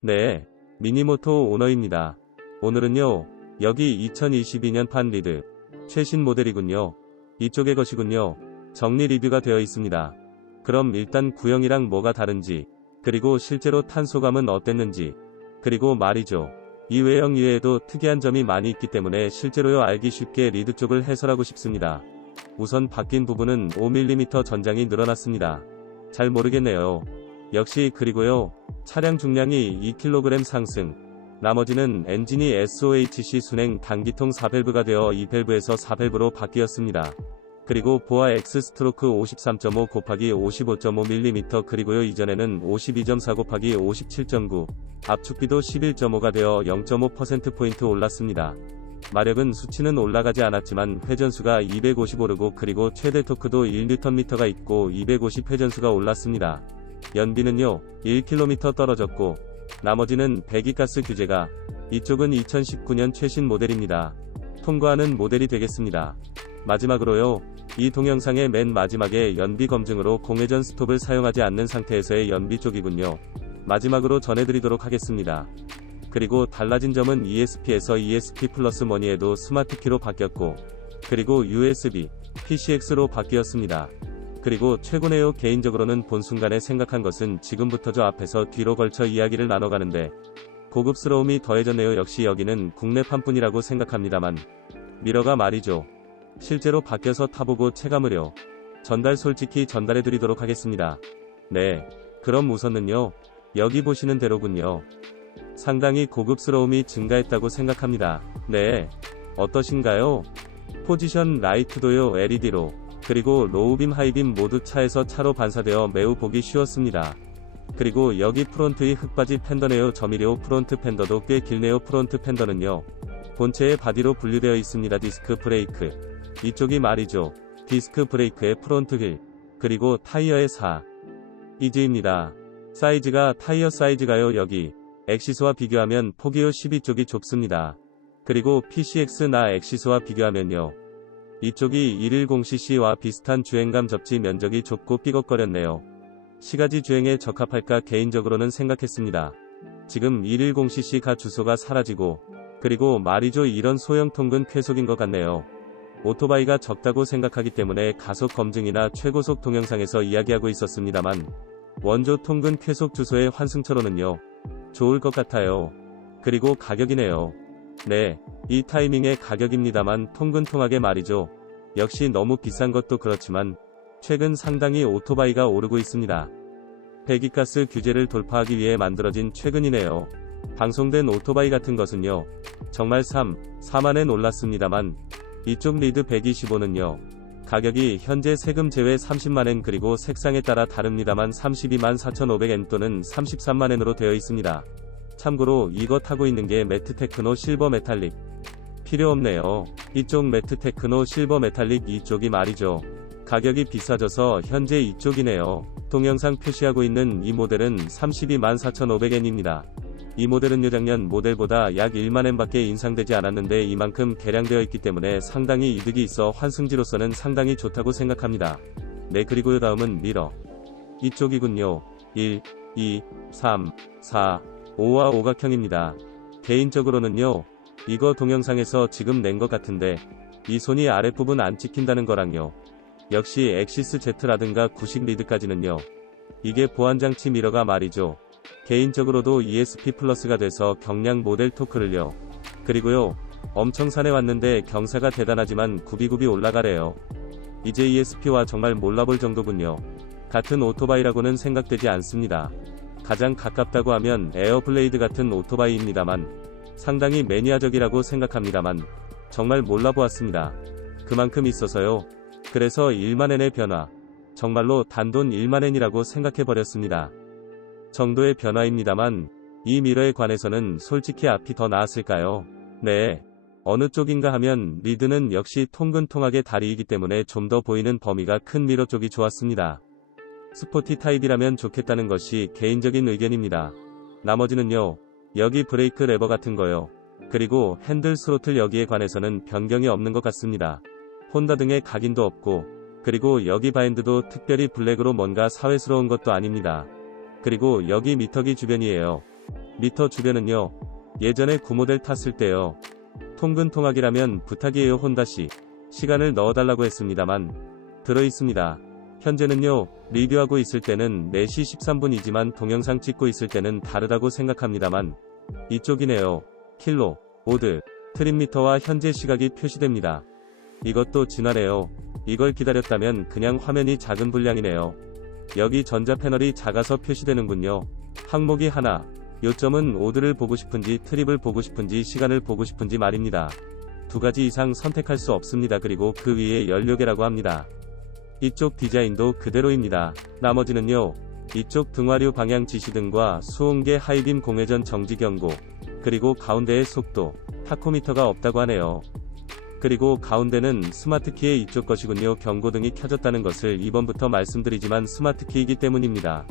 네, 미니모토 오너입니다. 오늘은요, 여기 2022년판 리드 최신 모델이군요. 이쪽의 것이군요. 정리 리뷰가 되어 있습니다. 그럼 일단 구형이랑 뭐가 다른지, 그리고 실제로 탄 소감은 어땠는지, 그리고 말이죠. 이 외형 이외에도 특이한 점이 많이 있기 때문에 실제로요 알기 쉽게 리드 쪽을 해설하고 싶습니다. 우선 바뀐 부분은 5mm 전장이 늘어났습니다. 잘 모르겠네요. 역시 그리고요, 차량 중량이 2kg 상승, 나머지는 엔진이 SOHC 순행 단기통 4밸브가 되어 2밸브에서 4밸브로 바뀌었습니다. 그리고 보아 X 스트로크 53.5 곱하기 55.5mm 그리고요 이전에는 52.4 곱하기 57.9, 압축비도 11.5가 되어 0.5%포인트 올랐습니다. 마력은 수치는 올라가지 않았지만 회전수가 250 오르고 그리고 최대 토크도 1Nm가 있고 250 회전수가 올랐습니다. 연비는요 1km 떨어졌고 나머지는 배기가스 규제가, 이쪽은 2019년 최신 모델입니다. 통과하는 모델이 되겠습니다. 마지막으로요, 이 동영상의 맨 마지막에 연비 검증으로 공회전 스톱을 사용하지 않는 상태에서의 연비 쪽이군요. 마지막으로 전해드리도록 하겠습니다. 그리고 달라진 점은 ESP에서 ESP 플러스 머니에도 스마트키로 바뀌었고, 그리고 USB, PCX로 바뀌었습니다. 그리고 최고네요. 개인적으로는 본 순간에 생각한 것은 지금부터 저 앞에서 뒤로 걸쳐 이야기를 나눠가는데 고급스러움이 더해졌네요. 역시 여기는 국내판뿐이라고 생각합니다만 미러가 말이죠. 실제로 바뀌어서 타보고 체감을요. 솔직히 전달해드리도록 하겠습니다. 네, 그럼 우선은요. 여기 보시는 대로군요. 상당히 고급스러움이 증가했다고 생각합니다. 네, 어떠신가요? 포지션 라이트도요 LED로, 그리고 로우빔 하이빔 모두 차에서 차로 반사되어 매우 보기 쉬웠습니다. 그리고 여기 프론트의 흙바지 팬더네요. 저미료 프론트 팬더도 꽤 길네요. 프론트 팬더는요 본체의 바디로 분류되어 있습니다. 디스크 브레이크, 이쪽이 말이죠. 디스크 브레이크의 프론트 휠, 그리고 타이어의 이즈입니다. 사이즈가 타이어 사이즈가요 여기 엑시스와 비교하면 폭이요 12쪽이 좁습니다. 그리고 PCX 나 엑시스와 비교하면요 이쪽이 110cc와 비슷한 주행감 접지 면적이 좁고 삐걱거렸네요. 시가지 주행에 적합할까 개인적으로는 생각했습니다. 지금 110cc 주소가 사라지고, 그리고 말이죠 이런 소형 통근 쾌속인 것 같네요. 오토바이가 적다고 생각하기 때문에 가속 검증이나 최고속 동영상에서 이야기하고 있었습니다만 원조 통근 쾌속 주소의 환승처로는요 좋을 것 같아요. 그리고 가격이네요. 네, 이 타이밍의 가격입니다만 통근통하게 말이죠. 역시 너무 비싼 것도 그렇지만 최근 상당히 오토바이가 오르고 있습니다. 배기가스 규제를 돌파하기 위해 만들어진 최근이네요. 방송된 오토바이 같은 것은요 정말 4만엔 올랐습니다만 이쪽 리드 125는요 가격이 현재 세금 제외 30만엔 그리고 색상에 따라 다릅니다만 324,500엔 또는 33만엔으로 되어 있습니다. 참고로 이거 타고 있는 게 매트 테크노 실버 메탈릭. 필요 없네요. 이쪽 매트 테크노 실버 메탈릭 이쪽이 말이죠. 가격이 비싸져서 현재 이쪽이네요. 동영상 표시하고 있는 이 모델은 324,500엔입니다. 이 모델은 작년 모델보다 약 1만엔 밖에 인상되지 않았는데 이만큼 개량되어 있기 때문에 상당히 이득이 있어 환승지로서는 상당히 좋다고 생각합니다. 네, 그리고 다음은 미러. 이쪽이군요. 1, 2, 3, 4, 5와 오각형입니다. 개인적으로는요 이거 동영상에서 지금 낸 것 같은데 이 손이 아랫부분 안 찍힌다는 거랑요 역시 엑시스 Z라든가 구식 리드까지는요 이게 보안장치 미러가 말이죠. 개인적으로도 ESP 플러스가 돼서 경량 모델 토크를요, 그리고요 엄청 산에 왔는데 경사가 대단하지만 굽이굽이 올라가래요. 이제 ESP와 정말 몰라볼 정도군요. 같은 오토바이라고는 생각되지 않습니다. 가장 가깝다고 하면 에어블레이드 같은 오토바이입니다만 상당히 매니아적이라고 생각합니다만 정말 몰라보았습니다. 그만큼 있어서요. 그래서 1만엔의 변화, 정말로 단돈 1만엔이라고 생각해버렸습니다. 정도의 변화입니다만 이 미러에 관해서는 솔직히 앞이 더 나았을까요? 네, 어느 쪽인가 하면 리드는 역시 통근통하게 다리이기 때문에 좀 더 보이는 범위가 큰 미러 쪽이 좋았습니다. 스포티 타입이라면 좋겠다는 것이 개인적인 의견입니다. 나머지는요, 여기 브레이크 레버 같은 거요. 그리고 핸들 스로틀 여기에 관해서는 변경이 없는 것 같습니다. 혼다 등의 각인도 없고, 그리고 여기 바인드도 특별히 블랙으로 뭔가 사회스러운 것도 아닙니다. 그리고 여기 미터기 주변이에요. 미터 주변은요. 예전에 9모델 탔을 때요. 통근 통학이라면 부탁이에요 혼다씨. 시간을 넣어달라고 했습니다만 들어있습니다. 현재는요. 리뷰하고 있을 때는 4시 13분이지만 동영상 찍고 있을 때는 다르다고 생각합니다만 이쪽이네요. 킬로, 오드, 트림미터와 현재 시각이 표시됩니다. 이것도 진화네요. 이걸 기다렸다면 그냥 화면이 작은 분량이네요. 여기 전자 패널이 작아서 표시되는군요. 항목이 하나. 요점은 오드를 보고 싶은지 트립을 보고 싶은지 시간을 보고 싶은지 말입니다. 두 가지 이상 선택할 수 없습니다. 그리고 그 위에 연료계라고 합니다. 이쪽 디자인도 그대로입니다. 나머지는요. 이쪽 등화류 방향 지시등과 수온계 하이빔 공회전 정지 경고, 그리고 가운데의 속도, 타코미터가 없다고 하네요. 그리고 가운데는 스마트키의 이쪽 것이군요. 경고등이 켜졌다는 것을 이번부터 말씀드리지만 스마트키이기 때문입니다.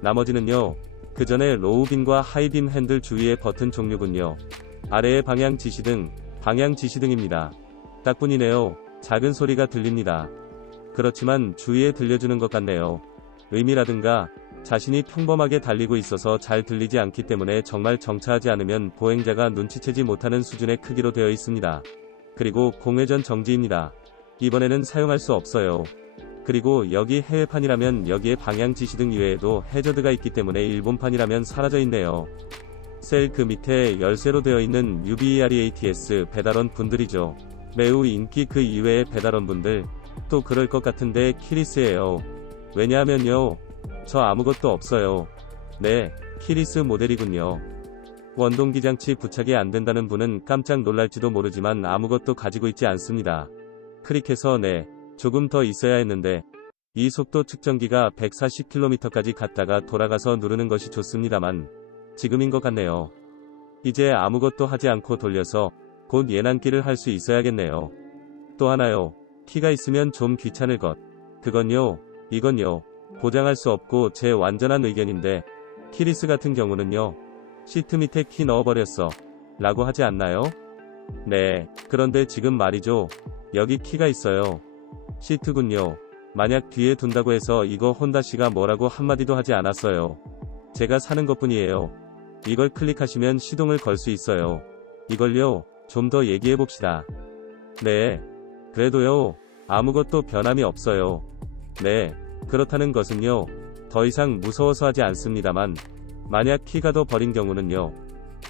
나머지는요. 그 전에 로우빔과 하이빔 핸들 주위의 버튼 종류군요. 아래의 방향 지시등, 방향 지시등입니다. 딱뿐이네요. 작은 소리가 들립니다. 그렇지만 주위에 들려주는 것 같네요. 의미라든가 자신이 평범하게 달리고 있어서 잘 들리지 않기 때문에 정말 정차하지 않으면 보행자가 눈치채지 못하는 수준의 크기로 되어 있습니다. 그리고 공회전 정지입니다. 이번에는 사용할 수 없어요. 그리고 여기 해외판이라면 여기에 방향 지시등 이외에도 해저드가 있기 때문에 일본판이라면 사라져 있네요. 셀 그 밑에 열쇠로 되어 있는 UBEREATS 배달원 분들이죠. 매우 인기 그 이외의 배달원 분들 또 그럴 것 같은데 키리스예요. 왜냐하면요. 저 아무것도 없어요. 네, 키리스 모델이군요. 원동기장치 부착이 안 된다는 분은 깜짝 놀랄지도 모르지만 아무것도 가지고 있지 않습니다. 클릭해서 네, 조금 더 있어야 했는데 이 속도 측정기가 140km까지 갔다가 돌아가서 누르는 것이 좋습니다만 지금인 것 같네요. 이제 아무것도 하지 않고 돌려서 곧 예난길을 할 수 있어야겠네요. 또 하나요. 키가 있으면 좀 귀찮을 것. 그건요. 이건요. 보장할 수 없고 제 완전한 의견인데 키리스 같은 경우는요. 시트 밑에 키 넣어버렸어 라고 하지 않나요? 네, 그런데 지금 말이죠. 여기 키가 있어요. 시트군요. 만약 뒤에 둔다고 해서 이거 혼다씨가 뭐라고 한마디도 하지 않았어요. 제가 사는 것뿐이에요. 이걸 클릭하시면 시동을 걸 수 있어요. 이걸요. 좀 더 얘기해봅시다. 네. 그래도요. 아무것도 변함이 없어요. 네. 그렇다는 것은요. 더 이상 무서워서 하지 않습니다만 만약 키가 더 버린 경우는요.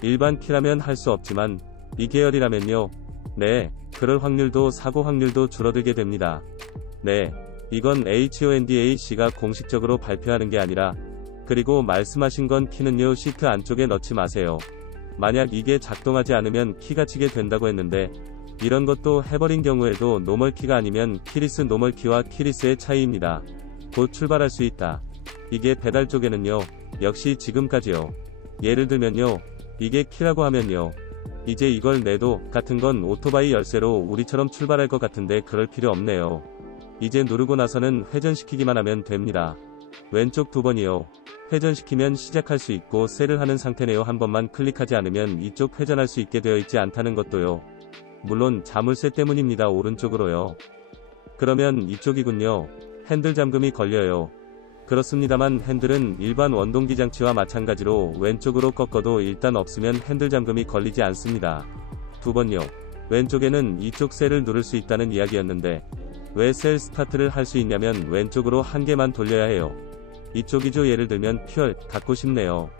일반 키라면 할 수 없지만 이 계열이라면요. 네. 그럴 확률도 사고 확률도 줄어들게 됩니다. 네. 이건 HONDAC가 공식적으로 발표하는 게 아니라 그리고 말씀하신 건 키는요. 시트 안쪽에 넣지 마세요. 만약 이게 작동하지 않으면 키가 치게 된다고 했는데 이런 것도 해버린 경우에도 노멀키가 아니면 키리스 노멀키와 키리스의 차이입니다. 곧 출발할 수 있다. 이게 배달 쪽에는요. 역시 지금까지요. 예를 들면요. 이게 키라고 하면요. 이제 이걸 내도 같은 건 오토바이 열쇠로 우리처럼 출발할 것 같은데 그럴 필요 없네요. 이제 누르고 나서는 회전시키기만 하면 됩니다. 왼쪽 2번이요. 회전시키면 시작할 수 있고 셀을 하는 상태네요. 한 번만 클릭하지 않으면 이쪽 회전할 수 있게 되어 있지 않다는 것도요. 물론 자물쇠 때문입니다. 오른쪽으로요. 그러면 이쪽이군요. 핸들 잠금이 걸려요. 그렇습니다만 핸들은 일반 원동기 장치와 마찬가지로 왼쪽으로 꺾어도 일단 없으면 핸들 잠금이 걸리지 않습니다. 2번요. 왼쪽에는 이쪽 셀을 누를 수 있다는 이야기였는데 왜 셀 스타트를 할 수 있냐면 왼쪽으로 한 개만 돌려야 해요. 이쪽이죠. 예를 들면 퓨얼 갖고 싶네요.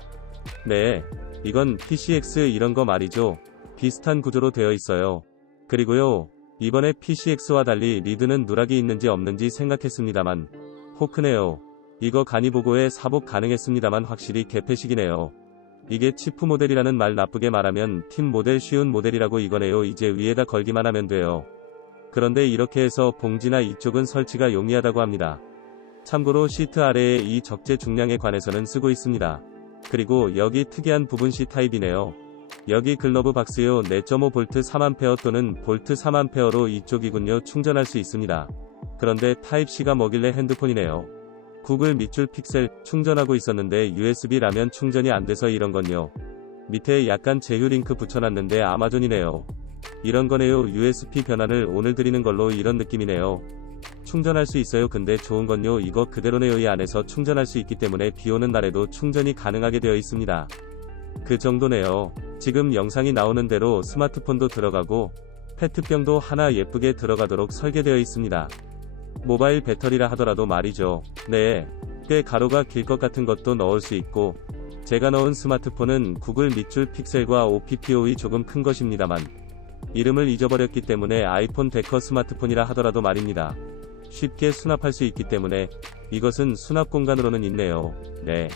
네. 이건 PCX 이런 거 말이죠. 비슷한 구조로 되어 있어요. 그리고요. 이번에 PCX와 달리 리드는 누락이 있는지 없는지 생각했습니다만 호크네요. 이거 간이 보고에 사복 가능했습니다만 확실히 개폐식이네요. 이게 치프 모델이라는 말 나쁘게 말하면 팀 모델 쉬운 모델이라고 이거네요. 이제 위에다 걸기만 하면 돼요. 그런데 이렇게 해서 봉지나 이쪽은 설치가 용이하다고 합니다. 참고로 시트 아래에 이 적재 중량에 관해서는 쓰고 있습니다. 그리고 여기 특이한 부분 C타입이네요. 여기 글러브 박스요. 4.5V 3A 또는 볼트 3A로 이쪽이군요. 충전할 수 있습니다. 그런데 타입C가 뭐길래 핸드폰이네요. 구글 밑줄 픽셀 충전하고 있었는데 USB라면 충전이 안 돼서 이런건요. 밑에 약간 제휴 링크 붙여놨는데 아마존이네요. 이런 거네요. USB 변환을 오늘 드리는 걸로 이런 느낌이네요. 충전할 수 있어요. 근데 좋은 건요. 이거 그대로네요. 이 안에서 충전할 수 있기 때문에 비 오는 날에도 충전이 가능하게 되어 있습니다. 그 정도네요. 지금 영상이 나오는 대로 스마트폰도 들어가고 페트병도 하나 예쁘게 들어가도록 설계되어 있습니다. 모바일 배터리라 하더라도 말이죠. 네, 꽤 가로가 길 것 같은 것도 넣을 수 있고, 제가 넣은 스마트폰은 구글 밑줄 픽셀과 OPPO이 조금 큰 것입니다만 이름을 잊어버렸기 때문에 아이폰 데커 스마트폰이라 하더라도 말입니다. 쉽게 수납할 수 있기 때문에 이것은 수납 공간으로는 있네요. 네.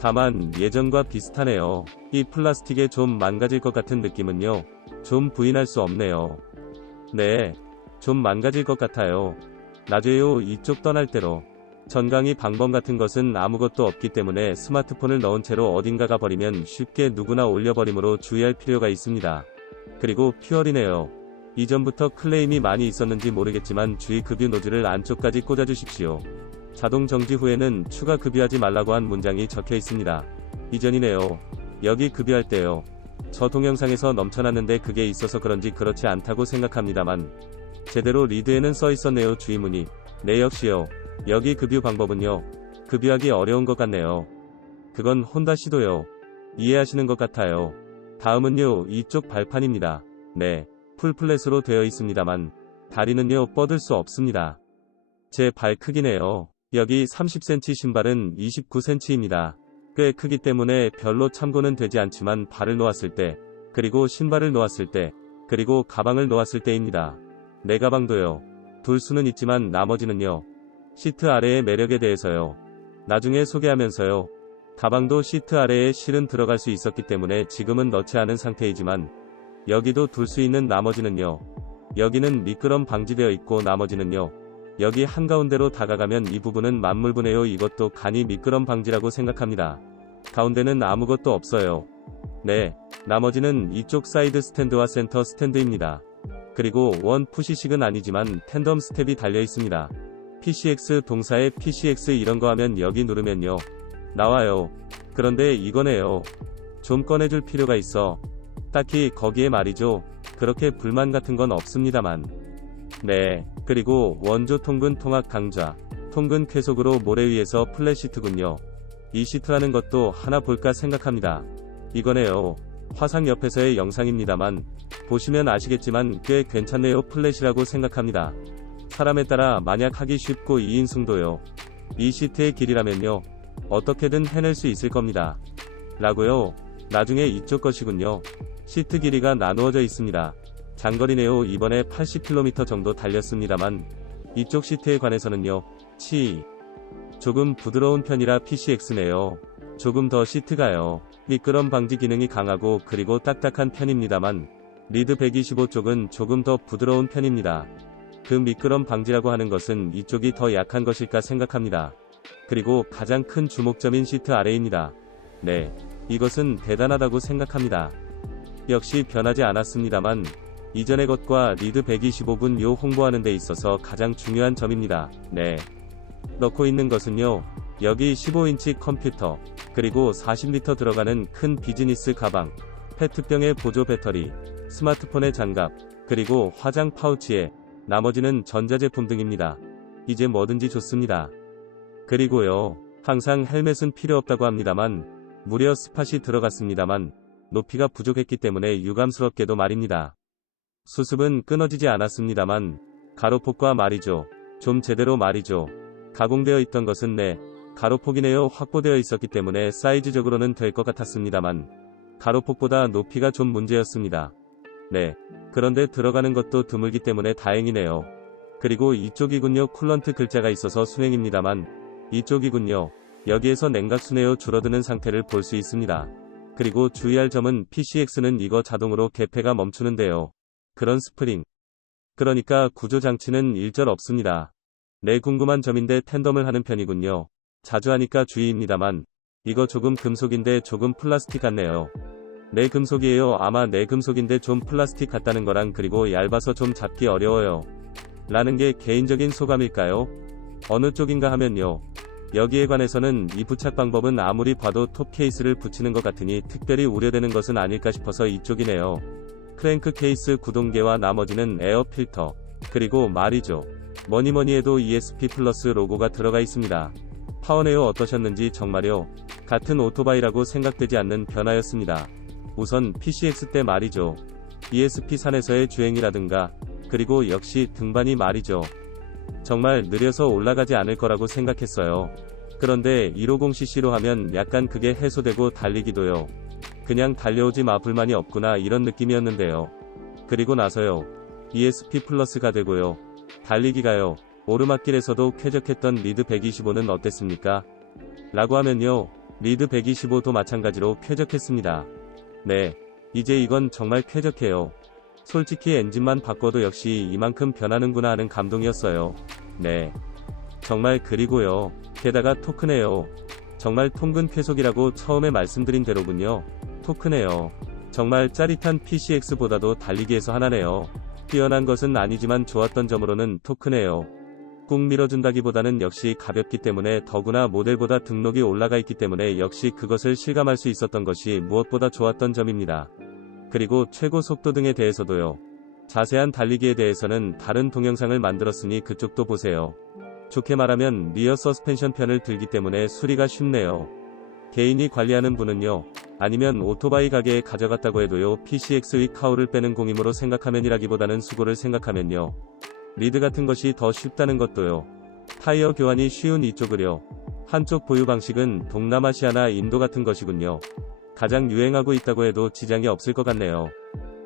다만 예전과 비슷하네요. 이 플라스틱에 좀 망가질 것 같은 느낌은요. 좀 부인할 수 없네요. 네. 좀 망가질 것 같아요. 놔줘요. 이쪽 떠날 대로. 전강이 방범 같은 것은 아무것도 없기 때문에 스마트폰을 넣은 채로 어딘가 가버리면 쉽게 누구나 올려버리므로 주의할 필요가 있습니다. 그리고 퓨얼이네요. 이전부터 클레임이 많이 있었는지 모르겠지만 주의 급유 노즐을 안쪽까지 꽂아주십시오. 자동 정지 후에는 추가 급유하지 말라고 한 문장이 적혀 있습니다. 이전이네요. 여기 급유할 때요. 저 동영상에서 넘쳐났는데 그게 있어서 그런지 그렇지 않다고 생각합니다만 제대로 리드에는 써 있었네요. 주의문이. 네, 역시요. 여기 급유 방법은요. 급유하기 어려운 것 같네요. 그건 혼다 시도요. 이해하시는 것 같아요. 다음은요. 이쪽 발판입니다. 네. 풀플랫으로 되어 있습니다만 다리는요. 뻗을 수 없습니다. 제 발 크기네요. 여기 30cm, 신발은 29cm입니다. 꽤 크기 때문에 별로 참고는 되지 않지만 발을 놓았을 때, 그리고 신발을 놓았을 때, 그리고 가방을 놓았을 때입니다. 내 가방도요. 둘 수는 있지만 나머지는요. 시트 아래의 매력에 대해서요. 나중에 소개하면서요. 가방도 시트 아래에 실은 들어갈 수 있었기 때문에 지금은 넣지 않은 상태이지만 여기도 둘 수 있는 나머지는요. 여기는 미끄럼 방지되어 있고 나머지는요. 여기 한가운데로 다가가면 이 부분은 만물부네요. 이것도 간이 미끄럼 방지라고 생각합니다. 가운데는 아무것도 없어요. 네, 나머지는 이쪽 사이드 스탠드와 센터 스탠드입니다. 그리고 원 푸시식은 아니지만 텐덤 스텝이 달려 있습니다. PCX 동사에 PCX 이런 거 하면 여기 누르면요. 나와요. 그런데 이거네요. 좀 꺼내줄 필요가 있어. 딱히 거기에 말이죠. 그렇게 불만 같은 건 없습니다만. 네, 그리고 원조 통근 통합 강좌, 통근 쾌속으로 모래 위에서 플랫 시트군요. 이 시트라는 것도 하나 볼까 생각합니다. 이거네요. 화상 옆에서의 영상입니다만 보시면 아시겠지만 꽤 괜찮네요. 플랫이라고 생각합니다. 사람에 따라 만약 하기 쉽고 2인승도요. 이 시트의 길이라면요. 어떻게든 해낼 수 있을 겁니다. 라고요. 나중에 이쪽 것이군요. 시트 길이가 나누어져 있습니다. 장거리네요. 이번에 80km 정도 달렸습니다만 이쪽 시트에 관해서는요. 조금 부드러운 편이라 PCX네요. 조금 더 시트가요. 미끄럼 방지 기능이 강하고 그리고 딱딱한 편입니다만 리드 125 쪽은 조금 더 부드러운 편입니다. 그 미끄럼 방지라고 하는 것은 이쪽이 더 약한 것일까 생각합니다. 그리고 가장 큰 주목점인 시트 아래입니다. 네, 이것은 대단하다고 생각합니다. 역시 변하지 않았습니다만 이전의 것과 리드 125분 요 홍보하는 데 있어서 가장 중요한 점입니다. 네. 넣고 있는 것은요. 여기 15인치 컴퓨터, 그리고 40리터 들어가는 큰 비즈니스 가방, 페트병의 보조 배터리, 스마트폰의 장갑, 그리고 화장 파우치에 나머지는 전자제품 등입니다. 이제 뭐든지 좋습니다. 그리고요. 항상 헬멧은 필요 없다고 합니다만 무려 스팟이 들어갔습니다만 높이가 부족했기 때문에 유감스럽게도 말입니다. 수습은 끊어지지 않았습니다만 가로폭과 말이죠. 좀 제대로 말이죠. 가공되어 있던 것은 가로폭이 확보되어 있었기 때문에 사이즈적으로는 될 것 같았습니다만 가로폭보다 높이가 좀 문제였습니다. 네. 그런데 들어가는 것도 드물기 때문에 다행이네요. 그리고 이쪽이군요. 쿨런트 글자가 있어서 순행입니다만 이쪽이군요. 여기에서 냉각수네요. 줄어드는 상태를 볼 수 있습니다. 그리고 주의할 점은 PCX는 이거 자동으로 개폐가 멈추는데요. 그런 스프링. 그러니까 구조장치는 일절 없습니다. 네, 궁금한 점인데 텐덤을 하는 편이군요. 자주 하니까 주의입니다만 이거 조금 금속인데 조금 플라스틱 같네요. 네, 금속이에요. 아마 네, 금속인데 좀 플라스틱 같다는 거랑 그리고 얇아서 좀 잡기 어려워요. 라는 게 개인적인 소감일까요? 어느 쪽인가 하면요. 여기에 관해서는 이 부착 방법은 아무리 봐도 톱 케이스를 붙이는 것 같으니 특별히 우려되는 것은 아닐까 싶어서 이쪽이네요. 크랭크 케이스 구동계와 나머지는 에어 필터, 그리고 말이죠. 뭐니뭐니 해도 ESP 플러스 로고가 들어가 있습니다. 파워네오 어떠셨는지 정말요? 같은 오토바이라고 생각되지 않는 변화였습니다. 우선 PCX 때 말이죠. ESP 산에서의 주행이라든가, 그리고 역시 등반이 말이죠. 정말 느려서 올라가지 않을 거라고 생각했어요. 그런데 150cc로 하면 약간 그게 해소되고 달리기도요. 그냥 달려오지 마, 불만이 없구나, 이런 느낌이었는데요. 그리고 나서요. ESP 플러스가 되고요. 달리기가요. 오르막길에서도 쾌적했던 리드 125는 어땠습니까? 라고 하면요. 리드 125도 마찬가지로 쾌적했습니다. 네. 이제 이건 정말 쾌적해요. 솔직히 엔진만 바꿔도 역시 이만큼 변하는구나 하는 감동이었어요. 네. 정말. 그리고요. 게다가 토크네요. 정말 통근 쾌속이라고 처음에 말씀드린 대로군요. 토크네요. 정말 짜릿한 PCX보다도 달리기에서 하나네요. 뛰어난 것은 아니지만 좋았던 점으로는 토크네요. 꾹 밀어준다기보다는 역시 가볍기 때문에, 더구나 모델보다 등록이 올라가 있기 때문에 역시 그것을 실감할 수 있었던 것이 무엇보다 좋았던 점입니다. 그리고 최고 속도 등에 대해서도요. 자세한 달리기에 대해서는 다른 동영상을 만들었으니 그쪽도 보세요. 좋게 말하면 리어 서스펜션 편을 들기 때문에 수리가 쉽네요. 개인이 관리하는 분은요. 아니면 오토바이 가게에 가져갔다고 해도요. PCX의 카우를 빼는 공임으로 생각하면이라기보다는 수고를 생각하면요. 리드 같은 것이 더 쉽다는 것도요. 타이어 교환이 쉬운 이쪽을요. 한쪽 보유 방식은 동남아시아나 인도 같은 것이군요. 가장 유행하고 있다고 해도 지장이 없을 것 같네요.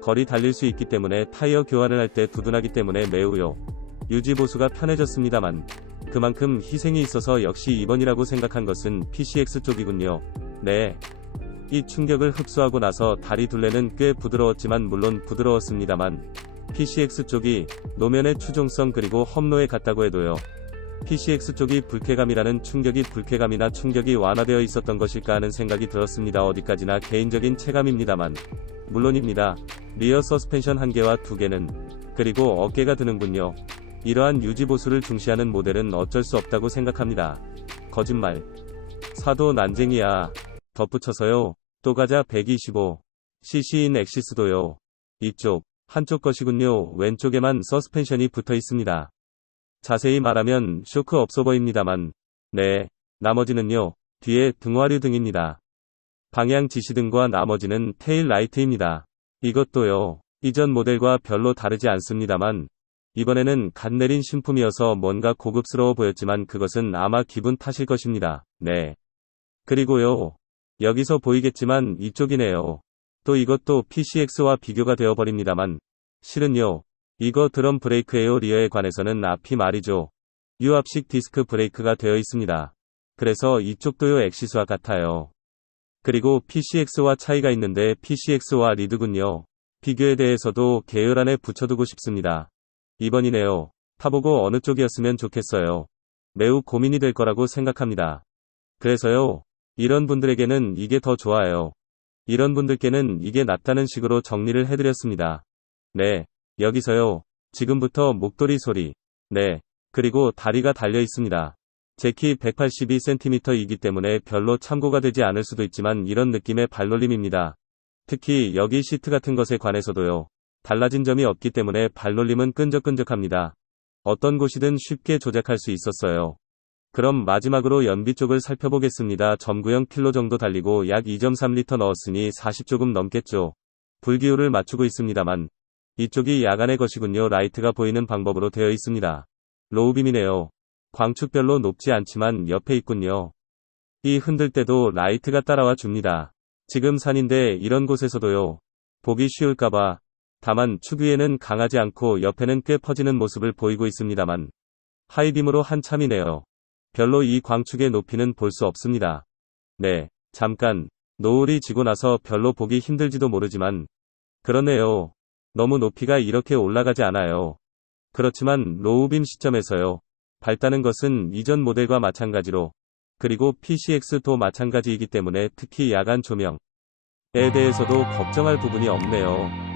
거리 달릴 수 있기 때문에 타이어 교환을 할 때 두둔하기 때문에 매우요. 유지 보수가 편해졌습니다만 그만큼 희생이 있어서 역시 2번이라고 생각한 것은 PCX 쪽이군요. 네. 이 충격을 흡수하고 나서 다리 둘레는 꽤 부드러웠지만, 물론 부드러웠습니다만 PCX 쪽이 노면의 추종성 그리고 험로에 갔다고 해도요. PCX 쪽이 불쾌감이라는 불쾌감이나 충격이 완화되어 있었던 것일까 하는 생각이 들었습니다. 어디까지나 개인적인 체감입니다만. 물론입니다. 리어 서스펜션 1개와 2개는, 그리고 어깨가 드는군요. 이러한 유지보수를 중시하는 모델은 어쩔 수 없다고 생각합니다. 거짓말. 사도 난쟁이야. 덧붙여서요. 또 가자 125cc인 엑시스도요. 이쪽, 한쪽 것이군요. 왼쪽에만 서스펜션이 붙어 있습니다. 자세히 말하면 쇼크 업소버입니다만, 네, 나머지는요. 뒤에 등화류 등입니다. 방향 지시등과 나머지는 테일 라이트입니다. 이것도요. 이전 모델과 별로 다르지 않습니다만, 이번에는 갓 내린 신품이어서 뭔가 고급스러워 보였지만 그것은 아마 기분 탓일 것입니다. 네. 그리고요. 여기서 보이겠지만 이쪽이네요. 또 이것도 PCX와 비교가 되어버립니다만, 실은요. 이거 드럼 브레이크예요. 리어에 관해서는 앞이 말이죠. 유압식 디스크 브레이크가 되어 있습니다. 그래서 이쪽도요. 엑시스와 같아요. 그리고 PCX와 차이가 있는데 PCX와 리드군요. 비교에 대해서도 계열 안에 붙여두고 싶습니다. 2번이네요. 타보고 어느 쪽이었으면 좋겠어요. 매우 고민이 될 거라고 생각합니다. 그래서요. 이런 분들에게는 이게 더 좋아요. 이런 분들께는 이게 낫다는 식으로 정리를 해드렸습니다. 네. 여기서요. 지금부터 목도리 소리. 네. 그리고 다리가 달려 있습니다. 제 키 182cm이기 때문에 별로 참고가 되지 않을 수도 있지만 이런 느낌의 발놀림입니다. 특히 여기 시트 같은 것에 관해서도요. 달라진 점이 없기 때문에 발놀림은 끈적끈적합니다. 어떤 곳이든 쉽게 조작할 수 있었어요. 그럼 마지막으로 연비 쪽을 살펴보겠습니다. 점구형 킬로 정도 달리고 약 2.3리터 넣었으니 40 조금 넘겠죠. 불기호를 맞추고 있습니다만 이쪽이 야간의 것이군요. 라이트가 보이는 방법으로 되어 있습니다. 로우빔이네요. 광축 별로 높지 않지만 옆에 있군요. 이 흔들 때도 라이트가 따라와 줍니다. 지금 산인데 이런 곳에서도요. 보기 쉬울까봐. 다만 축 위에는 강하지 않고 옆에는 꽤 퍼지는 모습을 보이고 있습니다만 하이빔으로 한참이네요. 별로 이 광축의 높이는 볼 수 없습니다. 네, 잠깐 노을이 지고 나서 별로 보기 힘들지도 모르지만 그렇네요. 너무 높이가 이렇게 올라가지 않아요. 그렇지만 로우빔 시점에서요. 밝다는 것은 이전 모델과 마찬가지로, 그리고 PCX도 마찬가지이기 때문에 특히 야간 조명에 대해서도 걱정할 부분이 없네요.